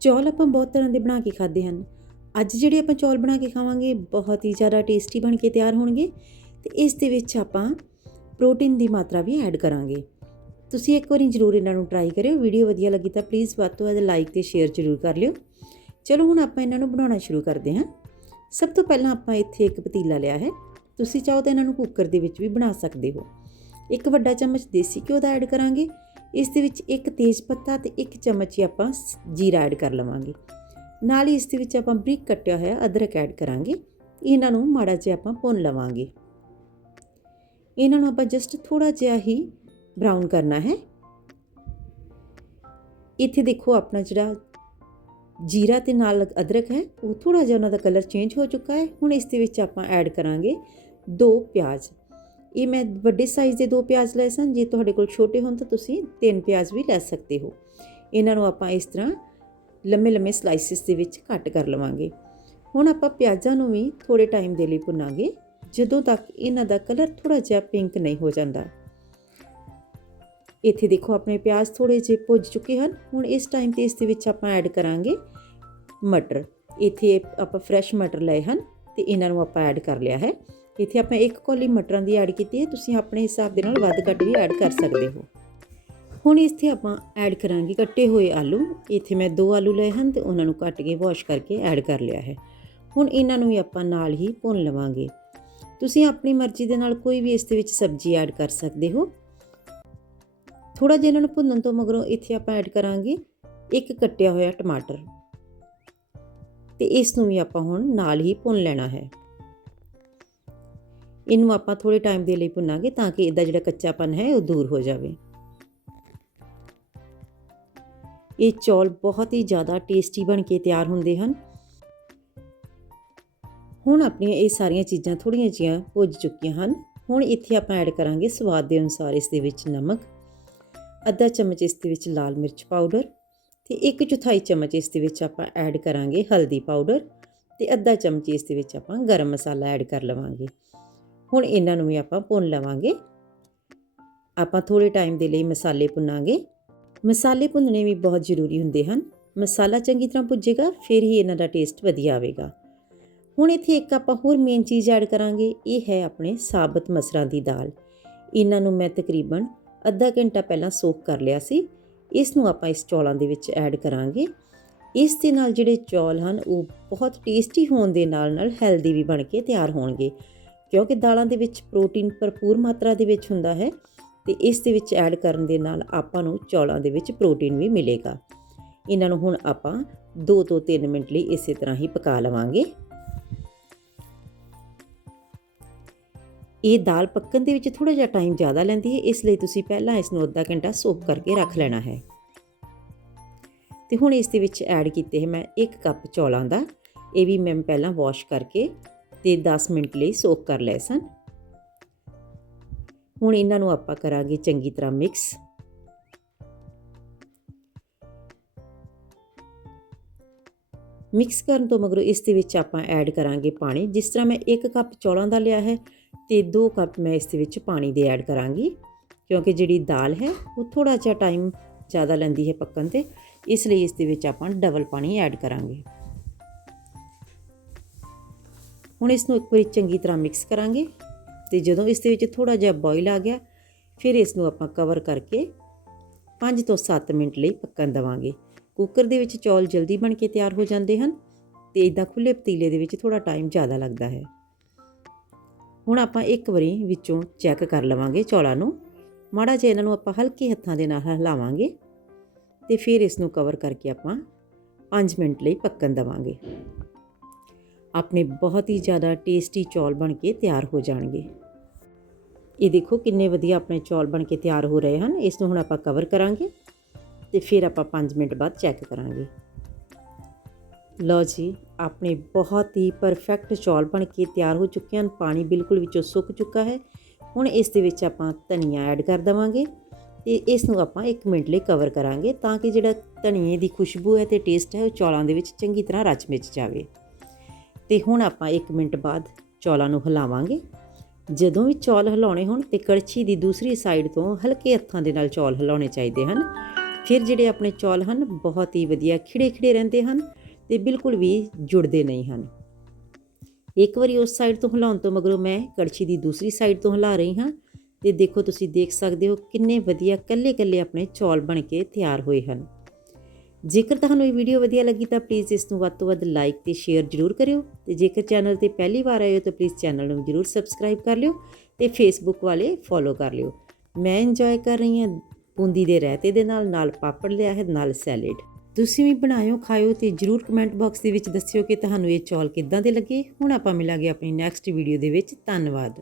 ਚੌਲ ਆਪਾਂ ਬਹੁਤ ਤਰ੍ਹਾਂ ਦੇ ਬਣਾ ਕੇ ਖਾਦੇ ਹਨ। ਅੱਜ ਜਿਹੜੇ ਆਪਾਂ ਚੌਲ ਬਣਾ ਕੇ ਖਾਵਾਂਗੇ, ਬਹੁਤ ਹੀ ਜ਼ਿਆਦਾ ਟੇਸਟੀ ਬਣ ਕੇ ਤਿਆਰ ਹੋਣਗੇ ਤੇ ਇਸ ਦੇ ਵਿੱਚ ਆਪਾਂ ਪ੍ਰੋਟੀਨ ਦੀ ਮਾਤਰਾ ਵੀ ਐਡ ਕਰਾਂਗੇ। ਤੁਸੀਂ ਇੱਕ ਵਾਰੀ ਜ਼ਰੂਰ ਇਹਨਾਂ ਨੂੰ ਟਰਾਈ ਕਰਿਓ ਵੀਡੀਓ ਵਧੀਆ ਲੱਗੀ ਤਾਂ ਪਲੀਜ਼ ਵੱਧ ਤੋਂ ਵੱਧ ਲਾਈਕ ਤੇ ਸ਼ੇਅਰ ਜ਼ਰੂਰ ਕਰ ਲਿਓ। ਚਲੋ ਹੁਣ ਆਪਾਂ ਇਹਨਾਂ ਨੂੰ ਬਣਾਉਣਾ ਸ਼ੁਰੂ ਕਰਦੇ ਹਾਂ। ਸਭ ਤੋਂ ਪਹਿਲਾਂ ਆਪਾਂ ਇੱਥੇ ਇੱਕ ਪਤੀਲਾ ਲਿਆ ਹੈ। ਤੁਸੀਂ ਚਾਹੋ ਤਾਂ ਇਹਨਾਂ ਨੂੰ ਕੁੱਕਰ ਦੇ ਵਿੱਚ ਵੀ ਬਣਾ ਸਕਦੇ ਹੋ। ਇੱਕ ਵੱਡਾ ਚਮਚ ਦੇਸੀ ਘਿਓ ਦਾ ਐਡ ਕਰਾਂਗੇ। ਇਸ ਦੇ ਵਿੱਚ ਇੱਕ ਤੇਜ਼ ਪੱਤਾ ਤੇ ਇੱਕ ਚਮਚ ਹੀ ਆਪਾਂ ਜੀਰਾ ਐਡ ਕਰ ਲਵਾਂਗੇ। ਨਾਲ ਹੀ ਇਸ ਦੇ ਵਿੱਚ ਆਪਾਂ ਬਰੀਕ ਕੱਟਿਆ ਹੋਇਆ ਅਦਰਕ ਐਡ ਕਰਾਂਗੇ। ਇਹਨਾਂ ਨੂੰ ਮਾੜਾ ਜਿਹਾ ਆਪਾਂ ਭੁੰਨ ਲਵਾਂਗੇ। ਇਹਨਾਂ ਨੂੰ ਆਪਾਂ ਜਸਟ ਥੋੜਾ ਜਿਹਾ ਹੀ ਬਰਾਊਨ ਕਰਨਾ ਹੈ। ਇੱਥੇ ਦੇਖੋ ਆਪਣਾ ਜਿਹੜਾ ਜੀਰਾ ਤੇ ਨਾਲ ਅਦਰਕ ਹੈ, ਉਹ ਥੋੜਾ ਜਿਹਾ ਉਹਨਾਂ ਦਾ ਕਲਰ ਚੇਂਜ ਹੋ ਚੁੱਕਾ ਹੈ। ਹੁਣ ਇਸ ਦੇ ਵਿੱਚ ਆਪਾਂ ਐਡ ਕਰਾਂਗੇ ਦੋ ਪਿਆਜ਼। ਇਹ ਮੈਂ ਵੱਡੇ ਸਾਈਜ਼ ਦੇ ਦੋ ਪਿਆਜ਼ ਲਏ ਸਨ, ਜੇ ਤੁਹਾਡੇ ਕੋਲ ਛੋਟੇ ਹੋਣ ਤਾਂ ਤੁਸੀਂ ਤਿੰਨ ਪਿਆਜ਼ ਵੀ ਲੈ ਸਕਦੇ ਹੋ। ਇਹਨਾਂ ਨੂੰ ਆਪਾਂ ਇਸ ਤਰ੍ਹਾਂ ਲੰਮੇ ਲੰਮੇ ਸਲਾਈਸਿਸ ਦੇ ਵਿੱਚ ਕੱਟ ਕਰ ਲਵਾਂਗੇ। ਹੁਣ ਆਪਾਂ ਪਿਆਜ਼ਾਂ ਨੂੰ ਵੀ ਥੋੜੇ ਟਾਈਮ ਦੇ ਲਈ ਭੁੰਨਾਂਗੇ, ਜਦੋਂ ਤੱਕ ਇਹਨਾਂ ਦਾ ਕਲਰ ਥੋੜਾ ਜਿਹਾ ਪਿੰਕ ਨਹੀਂ ਹੋ ਜਾਂਦਾ। ਇੱਥੇ ਦੇਖੋ ਆਪਣੇ ਪਿਆਜ਼ ਥੋੜੇ ਜਿਹੇ ਭੁੱਜ ਚੁੱਕੇ ਹਨ। ਹੁਣ ਇਸ ਟਾਈਮ ਤੇ ਇਸ ਦੇ ਵਿੱਚ ਆਪਾਂ ਐਡ ਕਰਾਂਗੇ ਮਟਰ। ਇੱਥੇ ਆਪਾਂ ਫਰੈਸ਼ ਮਟਰ ਲਏ ਹਨ ਤੇ ਇਹਨਾਂ ਨੂੰ ਆਪਾਂ ਐਡ ਕਰ ਲਿਆ ਹੈ। ਇੱਥੇ ਆਪਾਂ ਇੱਕ ਕੌਲੀ ਮਟਰਾਂ ਦੀ ਐਡ ਕੀਤੀ ਹੈ, ਤੁਸੀਂ ਆਪਣੇ ਹਿਸਾਬ ਦੇ ਨਾਲ ਵੱਧ ਘੱਟ ਵੀ ਐਡ ਕਰ ਸਕਦੇ ਹੋ। ਹੁਣ ਇੱਥੇ ਆਪਾਂ ਐਡ ਕਰਾਂਗੇ ਕੱਟੇ ਹੋਏ ਆਲੂ। ਇੱਥੇ ਮੈਂ ਦੋ ਆਲੂ ਲਏ ਹਨ ਤੇ ਉਹਨਾਂ ਨੂੰ ਕੱਟ ਕੇ ਵਾਸ਼ ਕਰਕੇ ਐਡ ਕਰ ਲਿਆ ਹੈ। ਹੁਣ ਇਹਨਾਂ ਨੂੰ ਵੀ ਆਪਾਂ ਨਾਲ ਹੀ ਭੁੰਨ ਲਵਾਂਗੇ। ਤੁਸੀਂ ਆਪਣੀ ਮਰਜ਼ੀ ਦੇ ਨਾਲ ਕੋਈ ਵੀ ਇਸ ਦੇ ਵਿੱਚ ਸਬਜ਼ੀ ਐਡ ਕਰ ਸਕਦੇ ਹੋ। ਥੋੜਾ ਜਿਹਾ ਇਹਨਾਂ ਨੂੰ ਭੁੰਨਣ ਤੋਂ ਮਗਰੋਂ ਇੱਥੇ ਆਪਾਂ ਐਡ ਕਰਾਂਗੇ ਇੱਕ ਕੱਟਿਆ ਹੋਇਆ ਟਮਾਟਰ। ਤੇ ਇਸ ਨੂੰ ਵੀ ਆਪਾਂ ਹੁਣ ਨਾਲ ਹੀ ਭੁੰਨ ਲੈਣਾ ਹੈ। ਇਹਨੂੰ ਆਪਾਂ ਥੋੜੇ ਟਾਈਮ ਦੇ ਲਈ ਭੁੰਨਾਂਗੇ ਤਾਂ ਕਿ ਇਹਦਾ ਜਿਹੜਾ ਕੱਚਾਪਨ ਹੈ ਉਹ ਦੂਰ ਹੋ ਜਾਵੇ। ਇਹ ਚੌਲ ਬਹੁਤ ਹੀ ਜ਼ਿਆਦਾ ਟੇਸਟੀ ਬਣ ਕੇ ਤਿਆਰ ਹੁੰਦੇ ਹਨ। ਹੁਣ ਆਪਣੀਆਂ ਇਹ ਸਾਰੀਆਂ ਚੀਜ਼ਾਂ ਥੋੜੀਆਂ ਜਿਹੀਆਂ ਭੁੱਜ ਚੁੱਕੀਆਂ ਹਨ। ਹੁਣ ਇੱਥੇ ਆਪਾਂ ਐਡ ਕਰਾਂਗੇ ਸਵਾਦ ਦੇ ਅਨੁਸਾਰ ਇਸ ਦੇ ਵਿੱਚ ਨਮਕ, ਅੱਧਾ ਚਮਚ ਇਸ ਦੇ ਵਿੱਚ ਲਾਲ ਮਿਰਚ ਪਾਊਡਰ ਤੇ ਇੱਕ ਚੌਥਾਈ ਚਮਚ ਇਸ ਦੇ ਵਿੱਚ ਆਪਾਂ ਐਡ ਕਰਾਂਗੇ ਹਲਦੀ ਪਾਊਡਰ ਤੇ ਅੱਧਾ ਚਮਚ ਇਸ ਦੇ ਵਿੱਚ ਆਪਾਂ ਗਰਮ ਮਸਾਲਾ ਐਡ ਕਰ ਲਵਾਂਗੇ। ਹੁਣ ਇਹਨਾਂ ਨੂੰ ਵੀ ਆਪਾਂ ਭੁੰਨ ਲਵਾਂਗੇ। ਆਪਾਂ ਥੋੜੇ ਟਾਈਮ ਦੇ ਲਈ ਮਸਾਲੇ ਭੁੰਨਾਂਗੇ। ਮਸਾਲੇ ਭੁੰਨਣੇ ਵੀ ਬਹੁਤ ਜ਼ਰੂਰੀ ਹੁੰਦੇ ਹਨ। ਮਸਾਲਾ ਚੰਗੀ ਤਰ੍ਹਾਂ ਭੁੱਜੇਗਾ ਫਿਰ ਹੀ ਇਹਨਾਂ ਦਾ ਟੇਸਟ ਵਧੀਆ ਆਵੇਗਾ। ਹੁਣ ਇੱਥੇ ਇੱਕ ਆਪਾਂ ਹੋਰ ਮੇਨ ਚੀਜ਼ ਐਡ ਕਰਾਂਗੇ, ਇਹ ਹੈ ਆਪਣੇ ਸਾਬਤ ਮਸਰਾਂ ਦੀ ਦਾਲ। ਇਹਨਾਂ ਨੂੰ ਮੈਂ ਤਕਰੀਬਨ ਅੱਧਾ ਘੰਟਾ ਪਹਿਲਾਂ ਸੋਕ ਕਰ ਲਿਆ ਸੀ। ਇਸ ਨੂੰ ਆਪਾਂ ਇਸ ਚੌਲਾਂ ਦੇ ਵਿੱਚ ਐਡ ਕਰਾਂਗੇ। ਇਸ ਦੇ ਨਾਲ ਜਿਹੜੇ ਚੌਲ ਹਨ, ਉਹ ਬਹੁਤ ਟੇਸਟੀ ਹੋਣ ਦੇ ਨਾਲ ਨਾਲ ਹੈਲਦੀ ਵੀ ਬਣ ਕੇ ਤਿਆਰ ਹੋਣਗੇ। ਕਿਉਂਕਿ ਦਾਲਾਂ ਦੇ ਵਿੱਚ ਪ੍ਰੋਟੀਨ ਭਰਪੂਰ ਮਾਤਰਾ ਦੇ ਵਿੱਚ ਹੁੰਦਾ ਹੈ ਤੇ ਇਸ ਦੇ ਵਿੱਚ ਐਡ ਕਰਨ ਦੇ ਨਾਲ ਆਪਾਂ ਨੂੰ ਚੌਲਾਂ ਦੇ ਵਿੱਚ ਪ੍ਰੋਟੀਨ ਵੀ ਮਿਲੇਗਾ। ਇਹਨਾਂ ਨੂੰ ਹੁਣ ਆਪਾਂ 2 ਤੋਂ 3 ਮਿੰਟ ਲਈ ਇਸੇ ਤਰ੍ਹਾਂ ਹੀ ਪਕਾ ਲਵਾਂਗੇ। ਇਹ ਦਾਲ ਪੱਕਣ ਦੇ ਵਿੱਚ ਥੋੜਾ ਜਿਹਾ ਟਾਈਮ ਜ਼ਿਆਦਾ ਲੈਂਦੀ ਹੈ, ਇਸ ਲਈ ਤੁਸੀਂ ਪਹਿਲਾਂ ਇਸ ਨੂੰ ਅੱਧਾ ਘੰਟਾ ਸੋਕ ਕਰਕੇ ਰੱਖ ਲੈਣਾ ਹੈ। ਤੇ ਹੁਣ ਇਸ ਦੇ ਵਿੱਚ ਐਡ ਕੀਤੇ ਹੈ ਮੈਂ 1 ਕੱਪ ਚੌਲਾਂ ਦਾ, ਇਹ ਵੀ ਮੈਂ ਪਹਿਲਾਂ ਵਾਸ਼ ਕਰਕੇ ਤੇ 10 ਮਿੰਟ ਲਈ ਸੋਕ ਕਰ ਲਏ ਸਨ। ਹੁਣ ਇਹਨਾਂ ਨੂੰ ਆਪਾਂ ਕਰਾਂਗੇ ਚੰਗੀ ਤਰ੍ਹਾਂ ਮਿਕਸ ਮਿਕਸ ਕਰਨ ਤੋਂ ਮਗਰੋਂ ਇਸ ਦੇ ਵਿੱਚ ਆਪਾਂ ਐਡ ਕਰਾਂਗੇ ਪਾਣੀ। ਜਿਸ ਤਰ੍ਹਾਂ ਮੈਂ 1 ਕੱਪ ਚੌਲਾਂ ਦਾ ਲਿਆ ਹੈ ਤੇ 2 ਕੱਪ ਮੈਂ ਇਸ ਦੇ ਵਿੱਚ ਪਾਣੀ ਦੇ ਐਡ ਕਰਾਂਗੀ। ਕਿਉਂਕਿ ਜਿਹੜੀ ਦਾਲ ਹੈ, ਉਹ ਥੋੜਾ ਜਿਹਾ ਟਾਈਮ ਜ਼ਿਆਦਾ ਲੈਂਦੀ ਹੈ ਪੱਕਣ ਤੇ, ਇਸ ਲਈ ਇਸ ਦੇ ਵਿੱਚ ਆਪਾਂ ਡਬਲ ਪਾਣੀ ਐਡ ਕਰਾਂਗੇ। ਹੁਣ ਇਸ ਨੂੰ ਇੱਕ ਵਾਰੀ ਚੰਗੀ ਤਰ੍ਹਾਂ ਮਿਕਸ ਕਰਾਂਗੇ ਤੇ ਜਦੋਂ ਇਸ ਦੇ ਵਿੱਚ ਥੋੜਾ ਜਿਹਾ ਬੋਇਲ ਆ ਗਿਆ, ਫਿਰ ਇਸ ਨੂੰ ਆਪਾਂ ਕਵਰ ਕਰਕੇ 5 ਤੋਂ 7 ਮਿੰਟ ਲਈ ਪੱਕਣ ਦਵਾਂਗੇ। ਕੁੱਕਰ ਦੇ ਵਿੱਚ ਚੌਲ ਜਲਦੀ ਬਣ ਕੇ ਤਿਆਰ ਹੋ ਜਾਂਦੇ ਹਨ ਤੇ ਇਦਾਂ ਖੁੱਲੇ ਪਤੀਲੇ ਦੇ ਵਿੱਚ ਥੋੜਾ ਟਾਈਮ ਜ਼ਿਆਦਾ ਲੱਗਦਾ ਹੈ। ਹੁਣ ਆਪਾਂ ਇੱਕ ਵਾਰੀ ਵਿੱਚੋਂ ਚੈੱਕ ਕਰ ਲਵਾਂਗੇ ਚੌਲਾਂ ਨੂੰ। ਮਾੜਾ ਜਿਹਾ ਇਹਨਾਂ ਨੂੰ ਆਪਾਂ ਹਲਕੇ ਹੱਥਾਂ ਦੇ ਨਾਲ ਹਿਲਾਵਾਂਗੇ ਤੇ ਫਿਰ ਇਸ ਨੂੰ ਕਵਰ ਕਰਕੇ ਆਪਾਂ 5 ਮਿੰਟ ਲਈ ਪੱਕਣ ਦਵਾਂਗੇ। ਆਪਣੇ ਬਹੁਤ ਹੀ ਜ਼ਿਆਦਾ ਟੇਸਟੀ ਚੌਲ ਬਣ ਕੇ ਤਿਆਰ ਹੋ ਜਾਣਗੇ। ਇਹ ਦੇਖੋ ਕਿੰਨੇ ਵਧੀਆ ਆਪਣੇ ਚੌਲ ਬਣ ਕੇ ਤਿਆਰ ਹੋ ਰਹੇ ਹਨ। ਇਸ ਨੂੰ ਹੁਣ ਆਪਾਂ ਕਵਰ ਕਰਾਂਗੇ ਤੇ ਫਿਰ ਆਪਾਂ 5 ਮਿੰਟ ਬਾਅਦ ਚੈੱਕ ਕਰਾਂਗੇ। ਲਓ ਜੀ, ਆਪਣੇ ਬਹੁਤ ਹੀ ਪਰਫੈਕਟ ਚੌਲ ਬਣ ਕੇ ਤਿਆਰ ਹੋ ਚੁੱਕੇ ਹਨ। ਪਾਣੀ ਬਿਲਕੁਲ ਵਿੱਚੋਂ ਸੁੱਕ ਚੁੱਕਾ ਹੈ। ਹੁਣ ਇਸ ਦੇ ਵਿੱਚ ਆਪਾਂ ਧਨੀਆ ਐਡ ਕਰ ਦਵਾਂਗੇ ਤੇ ਇਸ ਨੂੰ ਆਪਾਂ 1 ਮਿੰਟ ਲਈ ਕਵਰ ਕਰਾਂਗੇ ਤਾਂ ਕਿ ਜਿਹੜਾ ਧਨੀਏ ਦੀ ਖੁਸ਼ਬੂ ਹੈ ਤੇ ਟੇਸਟ ਹੈ, ਉਹ ਚੌਲਾਂ ਦੇ ਵਿੱਚ ਚੰਗੀ ਤਰ੍ਹਾਂ ਰਚ ਮਿਚ ਜਾਵੇ। ਤੇ ਹੁਣ ਆਪਾਂ 1 ਮਿੰਟ ਬਾਅਦ ਚੌਲਾਂ ਨੂੰ ਹਿਲਾਵਾਂਗੇ। ਜਦੋਂ ਵੀ ਚੌਲ ਹਿਲਾਉਣੇ ਹੋਣ ਤੇ ਕੜਛੀ ਦੀ ਦੂਸਰੀ ਸਾਈਡ ਤੋਂ ਹਲਕੇ ਹੱਥਾਂ ਦੇ ਨਾਲ ਚੌਲ ਹਿਲਾਉਣੇ ਚਾਹੀਦੇ ਹਨ। ਫਿਰ ਜਿਹੜੇ ਆਪਣੇ ਚੌਲ ਹਨ, ਬਹੁਤ ਹੀ ਵਧੀਆ ਖਿੜੇ ਖਿੜੇ ਰਹਿੰਦੇ ਹਨ ਤੇ ਬਿਲਕੁਲ ਵੀ ਜੁੜਦੇ ਨਹੀਂ ਹਨ। ਇੱਕ ਵਾਰੀ ਉਸ ਸਾਈਡ ਤੋਂ ਹਿਲਾਉਣ ਤੋਂ ਮਗਰੋਂ ਮੈਂ ਕੜਛੀ ਦੀ ਦੂਸਰੀ ਸਾਈਡ ਤੋਂ ਹਿਲਾ ਰਹੀ ਹਾਂ ਤੇ ਦੇਖੋ ਤੁਸੀਂ ਦੇਖ ਸਕਦੇ ਹੋ ਕਿੰਨੇ ਵਧੀਆ ਕੱਲੇ-ਕੱਲੇ ਆਪਣੇ ਚੌਲ ਬਣ ਕੇ ਤਿਆਰ ਹੋਏ ਹਨ। ਜੇਕਰ ਤੁਹਾਨੂੰ ਇਹ ਵੀਡੀਓ ਵਧੀਆ ਲੱਗੀ ਤਾਂ ਪਲੀਜ਼ ਇਸ ਨੂੰ ਵੱਧ ਤੋਂ ਵੱਧ ਲਾਈਕ ਤੇ ਸ਼ੇਅਰ ਜ਼ਰੂਰ ਕਰਿਓ ਤੇ ਜੇਕਰ ਚੈਨਲ ਤੇ ਪਹਿਲੀ ਵਾਰ ਆਏ ਹੋ ਤਾਂ ਪਲੀਜ਼ ਚੈਨਲ ਨੂੰ ਜ਼ਰੂਰ ਸਬਸਕ੍ਰਾਈਬ ਕਰ ਲਿਓ ਤੇ ਫੇਸਬੁੱਕ ਵਾਲੇ ਫੋਲੋ ਕਰ ਲਿਓ। ਮੈਂ ਇੰਜੋਏ ਕਰ ਰਹੀ ਹਾਂ ਬੂੰਦੀ ਦੇ ਰਾਇਤੇ ਦੇ ਨਾਲ ਨਾਲ ਪਾਪੜ ਲਿਆ ਹੈ, ਨਾਲ ਸੈਲਡ ਤੁਸੀਂ ਵੀ ਬਣਾਇਓ, ਖਾਇਓ ਤੇ ਜਰੂਰ ਕਮੈਂਟ ਬਾਕਸ ਦੇ ਵਿੱਚ ਦੱਸਿਓ ਕਿ ਤੁਹਾਨੂੰ ਇਹ ਚੌਲ ਕਿੱਦਾਂ ਦੇ ਲੱਗੇ। ਹੁਣ ਆਪਾਂ ਮਿਲਾਂਗੇ ਆਪਣੀ ਨੈਕਸਟ ਵੀਡੀਓ ਦੇ ਵਿੱਚ। ਧੰਨਵਾਦ।